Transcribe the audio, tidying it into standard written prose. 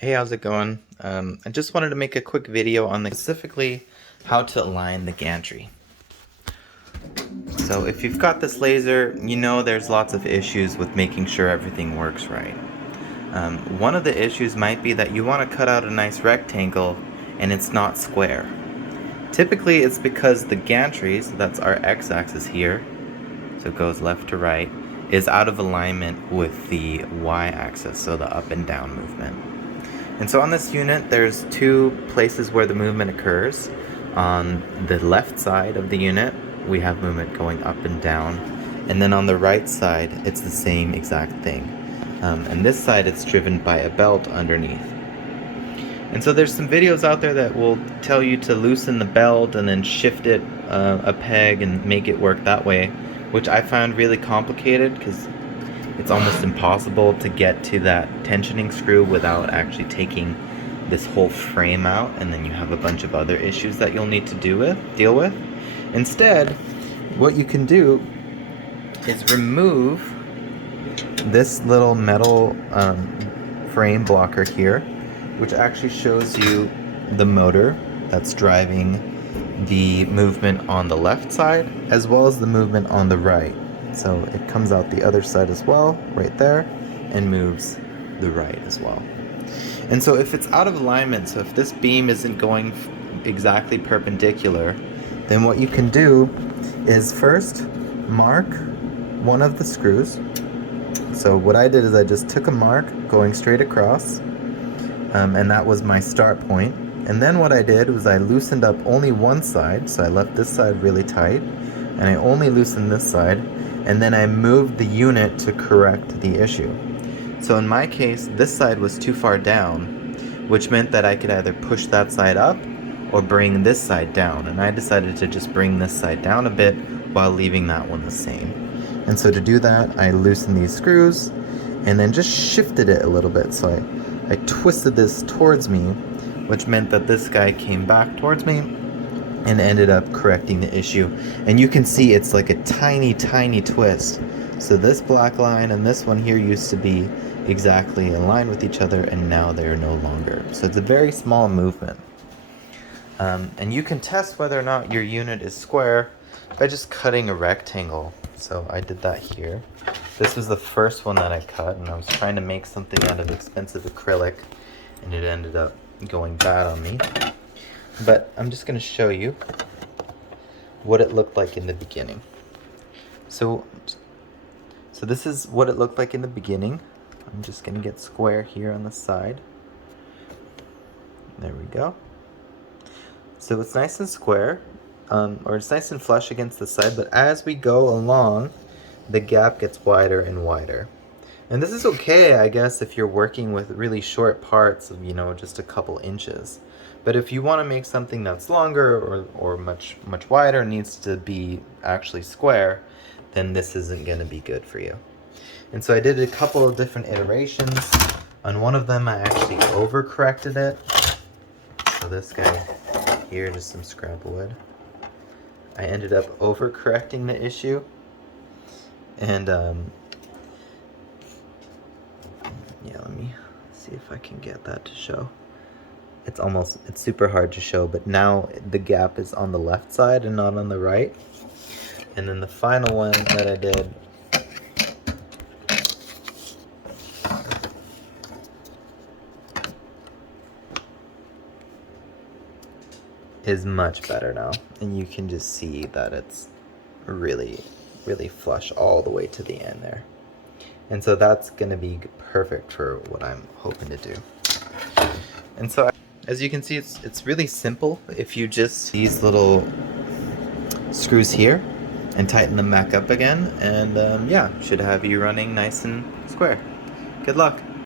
Hey, how's it going? I just wanted to make a quick video on specifically how to align the gantry. So if you've got this laser, you know there's lots of issues with making sure everything works right. One of the issues might be that you want to cut out a nice rectangle and it's not square. Typically it's because the gantry, so that's our x-axis here, so it goes left to right, is out of alignment with the y-axis, so the up and down movement. And so on this unit, there's two places where the movement occurs. On the left side of the unit, we have movement going up and down. And then on the right side, it's the same exact thing. And this side, it's driven by a belt underneath. And so there's some videos out there that will tell you to loosen the belt and then shift it a peg and make it work that way, which I found really complicated because it's almost impossible to get to that tensioning screw without actually taking this whole frame out, and then you have a bunch of other issues that you'll need to deal with. Instead, what you can do is remove this little metal frame blocker here, which actually shows you the motor that's driving the movement on the left side as well as the movement on the right. So it comes out the other side as well, right there, and moves the right as well. And so if it's out of alignment, so if this beam isn't going exactly perpendicular, then what you can do is first mark one of the screws. So what I did is I just took a mark going straight across, and that was my start point. And then what I did was I loosened up only one side, so I left this side really tight, and I only loosened this side, and then I moved the unit to correct the issue. So in my case, this side was too far down, which meant that I could either push that side up or bring this side down, and I decided to just bring this side down a bit while leaving that one the same. And so to do that, I loosened these screws and then just shifted it a little bit. So I twisted this towards me, which meant that this guy came back towards me and ended up correcting the issue. And you can see it's like a tiny, tiny twist. So this black line and this one here used to be exactly aligned with each other, and now they're no longer. So it's a very small movement. And you can test whether or not your unit is square by just cutting a rectangle. So I did that here. This was the first one that I cut, and I was trying to make something out of expensive acrylic, and it ended up going bad on me. But I'm just going to show you what it looked like in the beginning. So this is what it looked like in the beginning. I'm just going to get square here on the side. There we go. So it's nice and square, or it's nice and flush against the side, but as we go along, the gap gets wider and wider. And this is okay, I guess, if you're working with really short parts of, just a couple inches. But if you want to make something that's longer or much wider and needs to be actually square, then this isn't going to be good for you. And so I did a couple of different iterations. On one of them, I actually overcorrected it. So this guy here, just some scrap wood. I ended up overcorrecting the issue. And yeah, let me see if I can get that to show. It's super hard to show, but now the gap is on the left side and not on the right. And then the final one that I did is much better now. And you can just see that it's really, really flush all the way to the end there. And so that's going to be perfect for what I'm hoping to do. And so as you can see, it's really simple. If you just these little screws here and tighten them back up again, and yeah, should have you running nice and square. Good luck.